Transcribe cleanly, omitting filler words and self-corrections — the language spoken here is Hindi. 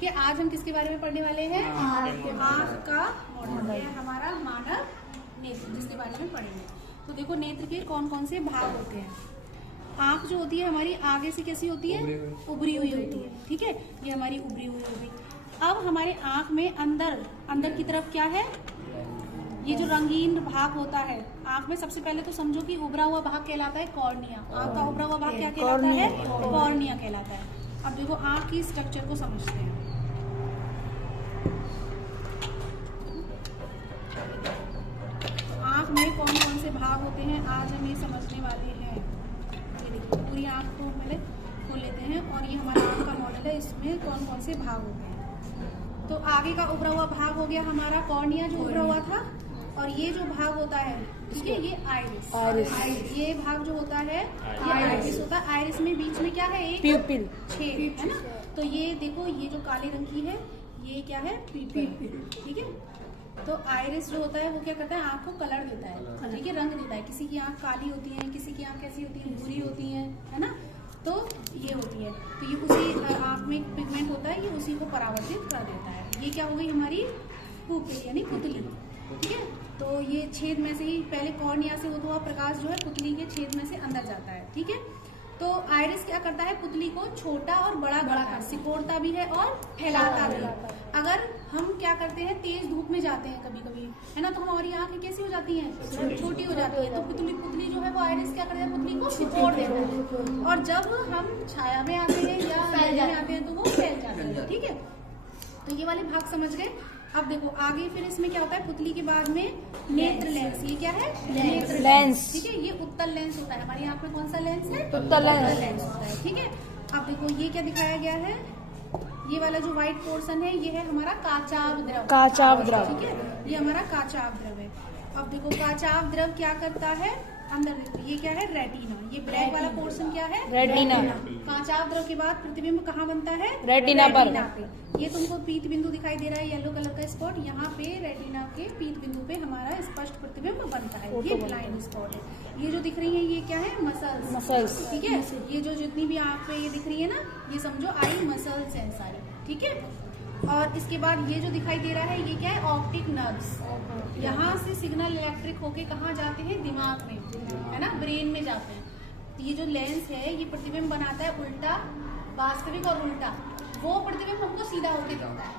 ठीक है, आज हम किसके बारे में पढ़ने वाले हैं? आँख का मॉडल है हमारा मानव नेत्र, जिसके बारे में पढ़ेंगे। तो देखो नेत्र के कौन कौन से भाग होते हैं। आँख जो होती है हमारी आगे से कैसी होती है? उभरी हुई होती है। ठीक है, ये हमारी उभरी हुई होगी। अब हमारे आँख में अंदर की तरफ क्या है? ये जो रंगीन भाग होता है आँख में, सबसे पहले तो समझो कि उभरा हुआ भाग कहलाता है कॉर्निया। आँख का उभरा हुआ भाग क्या कहलाता है? कॉर्निया कहलाता है। अब देखो आँख की स्ट्रक्चर को समझते हैं। आँख में कौन कौन से भाग होते हैं आज हम ये समझने वाले हैं। ये देखिए पूरी आँख को पहले खोल लेते हैं और ये हमारा आँख का मॉडल है, इसमें कौन कौन से भाग होते हैं। तो आगे का उभरा हुआ भाग हो गया हमारा कॉर्निया जो उभरा हुआ था, और ये जो भाग होता है ठीक है ये आइरिस। ये भाग जो होता है ये आइरिस होता है। आइरिस में बीच में क्या है? एक प्यूपिल छेद है ना। तो ये देखो ये जो काले रंग की है ये क्या है? प्यूपिल। ठीक है, तो आइरिस जो होता है वो क्या करता है? आँख को कलर देता है, ठीक है, रंग देता है। किसी की आँख काली होती है, किसी की आँख कैसी होती है? भूरी होती है ना। तो ये होती है, तो ये उसी आँख में पिगमेंट होता है, ये उसी को परावर्तित कर देता है। ये क्या हो गई हमारी? पुपिल यानी पुतली। ठीक है, तो ये छेद में से ही पहले कॉर्निया से होता हुआ प्रकाश जो है पुतली के छेद में से अंदर जाता है। ठीक है, तो आइरिस क्या करता है? पुतली को छोटा और बड़ा करता है, सिकोड़ता भी है और फैलाता भी है। अगर हम क्या करते हैं, तेज धूप में जाते हैं कभी कभी है ना, तो हमारी आंखें कैसी हो जाती हैं? छोटी हो जाती है। तो पुतली जो है वो आइरिस क्या करता है? पुतली को सिकोड़ देता है। और जब हम छाया में आते हैं या अंधेरे में आते हैं तो वो फैल जाती है। ठीक है, तो ये वाले भाग समझ गए। अब देखो आगे फिर इसमें क्या होता है? पुतली के बाद में नेत्र लेंस। ये क्या है? नेत्र लेंस। ठीक है, ये उत्तल लेंस होता है। हमारी आँख में कौन सा लेंस है? उत्तल लेंस होता है। ठीक है, अब देखो ये क्या दिखाया गया है? ये वाला जो व्हाइट पोर्शन है ये है हमारा काचाभ द्रव। ठीक है, ये हमारा काचाभ द्रव है। अब देखो काचाभ द्रव क्या करता है? अंदर देखो ये क्या है? रेटिना। ये ब्लैक वाला पोर्शन क्या है? रेटिना। काचाभ द्रव के बाद प्रतिबिंब कहाँ बनता है? रेटिना पे। ये तुमको पीत बिंदु दिखाई दे रहा है, येलो कलर का स्पॉट। यहाँ पे रेटिना के पीत बिंदु पे हमारा स्पष्ट प्रतिबिंब बनता है, ये ब्लाइंड स्पॉट है। ये जो दिख रही है ये क्या है? मसल्स। ठीक है, ये जो जितनी भी आँख पे ये दिख रही है ना, ये समझो आई मसल्स है सारी। ठीक है, और इसके बाद ये जो दिखाई दे रहा है ये क्या है? Optic nerves. यहाँ से सिग्नल इलेक्ट्रिक होके कहाँ जाते हैं? दिमाग में, है ना, ब्रेन में जाते हैं। तो ये जो लेंस है ये प्रतिबिंब बनाता है उल्टा, वास्तविक और उल्टा। वो प्रतिबिंब हमको सीधा होके दिखता है।